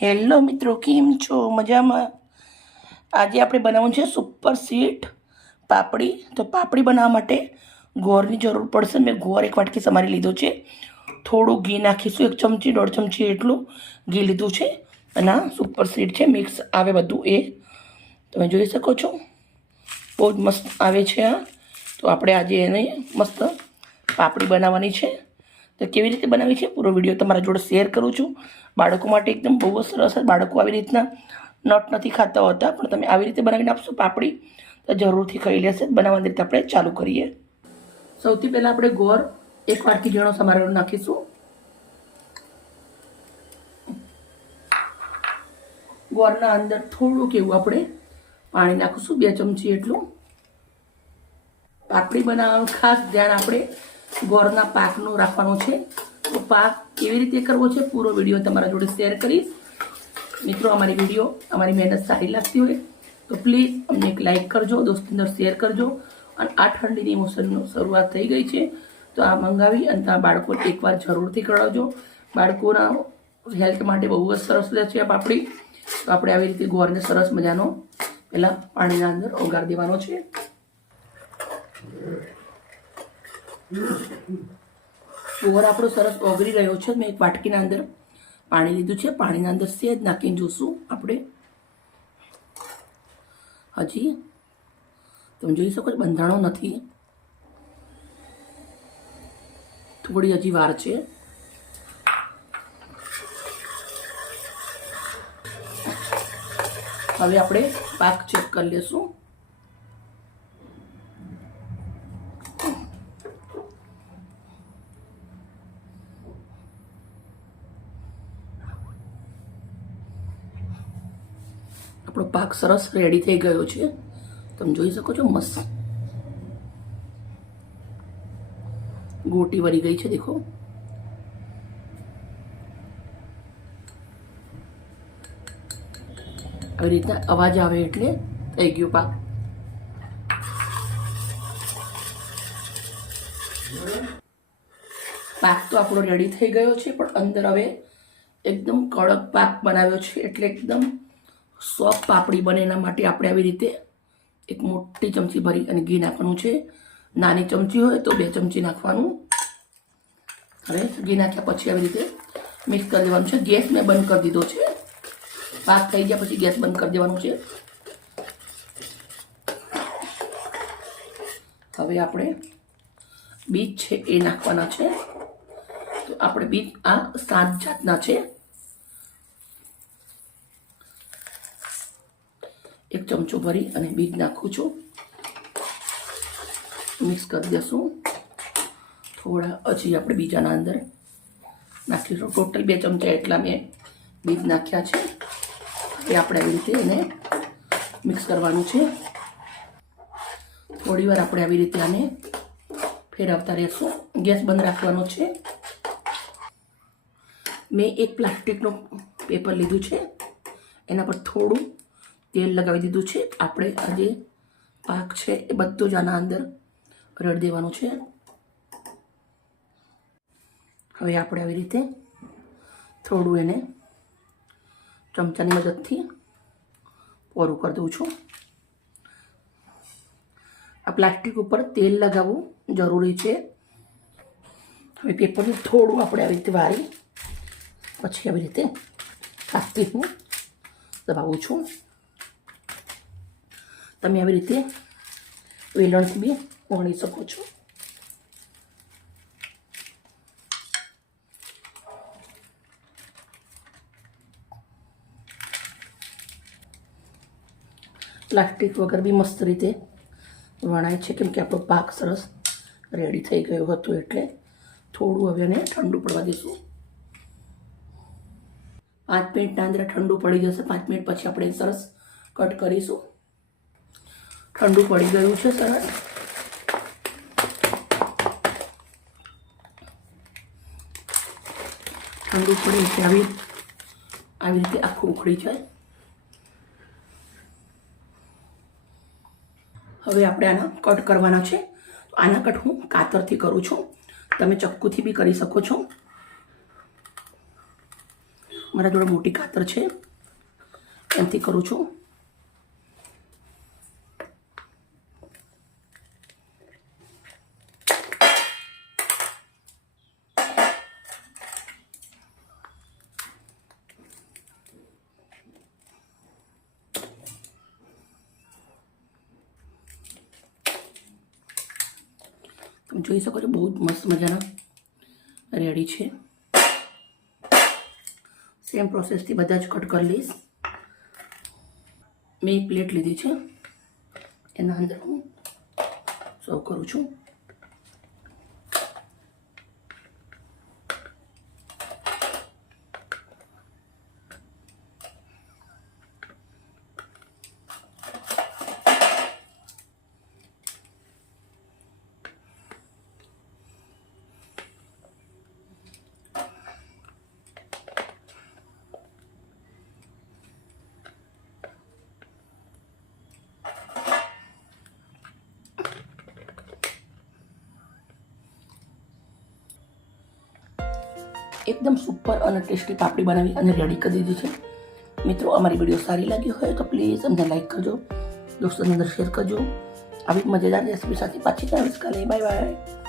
Hello મિત્રો, કેમ છો? મજામાં? આજે આપણે બનાવવાનું છે સુપર સ્વીટ પાપડી. તો પાપડી બનાવવા માટે ગોળની જરૂર પડશે. મેં ગોળ એક વાટકી સમારી લીધો છે. થોડું ઘી નાખીશું, 1 ચમચી 1.5 ચમચી એટલું ઘી લીધું છે. અને આ સુપર સ્વીટ છે, મિક્સ આવે બધું એ તમે જોઈ શકો છો. બહુ જ મસ્ત આવે છે આ. તો આપણે આજે એને મસ્ત પાપડી બનાવવાની છે. તો કેવી રીતે બનાવી છે પૂરો વિડીયો તમારા જોડે શેર કરું છું. બાળકો માટે એકદમ બહુ જ સરસ. બાળકો આવી રીતના નટ નથી ખાતા હોતા, પણ તમે આવી રીતે બનાવીને આપશો પાપડી તો જરૂરથી ખાઈ લેશે. બનાવવાની રીતે આપણે ચાલુ કરીએ. સૌથી પહેલાં આપણે ગોળ 1 વાટકી ઝીણો સમારેલો નાખીશું. ગોળના અંદર થોડુંક એવું આપણે પાણી નાખીશું, 2 ચમચી એટલું. પાપડી બનાવવાનું ખાસ ધ્યાન આપણે ગોળના પાકનો રાખવાનો છે. તો પાક કેવી રીતે કરવો છે પૂરો વિડીયો તમારા જોડે શેર કરીશ. મિત્રો, અમારી વિડીયો, અમારી મહેનત સારી લાગતી હોય તો પ્લીઝ અમને એક લાઇક કરજો, દોસ્તોની અંદર શેર કરજો. અને આ ઠંડીની મોસમની શરૂઆત થઈ ગઈ છે, તો આ મંગાવી અને તમારા બાળકોને એકવાર જરૂરથી કરાવજો. બાળકોના હેલ્થ માટે બહુ જ સરસ રહે છે આ પાપડી. તો આપણે આવી રીતે ગોળને સરસ મજાનો પહેલાં પાણીના અંદર ઓગાળી દેવાનો છે. ગોળ આપણો સરસ ઓગળી રહ્યો છે. મેં એક વાટકીના અંદર પાણી લીધું છે. પાણીના અંદર સહેજ નાખીને જોશું આપણે. હજી તમે જોઈ શકો છો બંધાણો નથી, થોડી હજી વાર છે. હવે આપણે પાક ચેક કરી લેશું. આપણો પાક સરસ રેડી થઈ ગયો છે. તમે જોઈ શકો છો મસ્ત ગોટી વળી ગઈ છે. દેખો, આવી રીતના અવાજ આવે એટલે થઈ ગયો પાક. પાક તો આપણો રેડી થઈ ગયો છે, પણ અંદર હવે એકદમ કડક પાક બનાવ્યો છે, એટલે એકદમ સોફ્ટ પાપડી બને. એના માટે આપણે આવી રીતે એક મોટી ચમચી ભરી અને ઘી નાખવાનું છે. નાની ચમચી હોય તો 2 ચમચી નાખવાનું. હવે ઘી નાખ્યા પછી આવી રીતે મિક્સ કરી દેવાનું છે. ગેસ મેં બંધ કરી દીધો છે. પાક થઈ ગયા પછી ગેસ બંધ કરી દેવાનું છે. હવે આપણે બીજ છે એ નાખવાના છે. તો આપણે બીજ આ 7 જાતના છે. 1 ચમચો ભરી અને બીજ નાખું છું. મિક્સ કરી દેશું. થોડા હજી આપણે બીજાના અંદર નાખીશું. ટોટલ 2 ચમચા એટલા મેં બીજ નાખ્યા છે. એ આપણે આવી રીતે એને મિક્સ કરવાનું છે. થોડી વાર આપણે આવી રીતે આને ફેરવતા રહેશું. ગેસ બંધ રાખવાનો છે. મેં એક પ્લાસ્ટિકનું પેપર લીધું છે, એના પર થોડું તેલ લગાવી દીધું છે. આપણે આજે પાક છે એ બધું જ આના અંદર રેડી દેવાનું છે. હવે આપણે આવી રીતે થોડું એને ચમચાની મદદથી પોરું કરી દઉં છું. આ પ્લાસ્ટિક ઉપર તેલ લગાવવું જરૂરી છે. હવે પેપરને થોડું આપણે આવી રીતે વાળી પછી આવી રીતે હાથથી હું દબાવું છું. તમે આવી રીતે વેલણથી બી વણી શકો છો. પ્લાસ્ટિક વગર બી મસ્ત રીતે વણાય છે, કેમ કે આપણો પાક સરસ રેડી થઈ ગયો હતો. એટલે થોડું હવે એને ઠંડુ પડવા દઈશું. 5 મિનિટના અંદર ઠંડુ પડી જશે. 5 મિનિટ પછી આપણે સરસ કટ કરીશું. ઠંડુ પડી ગયું છે સરસ. ઠંડુ પડે એટલે આવી રીતે આખું ઉખડી જાય. હવે આપણે આના કટ કરવાના છે. આના કટ હું કાતરથી કરું છું. તમે ચક્કુથી બી કરી શકો છો. મારા જોડે મોટી કાતર છે, એમથી કરું છું. તમે જોઈ શકો છો બહુ જ મસ્ત મજાના રેડી છે. સેમ પ્રોસેસથી બધા જ કટ કરી લઈશ. મેં એક પ્લેટ લીધી છે, એના અંદર હું સર્વ કરું છું. એકદમ સુપર અને ટેસ્ટી પાપડી બનાવી અને રેડી કરી દીધી છે. મિત્રો, અમારી વિડીયો સારી લાગી હોય તો પ્લીઝ અમને લાઈક કરજો, દોસ્તોની અંદર શેર કરજો. આવી મજેદાર રેસીપી સાથે પાછી આવીશ કાલે. Bye bye.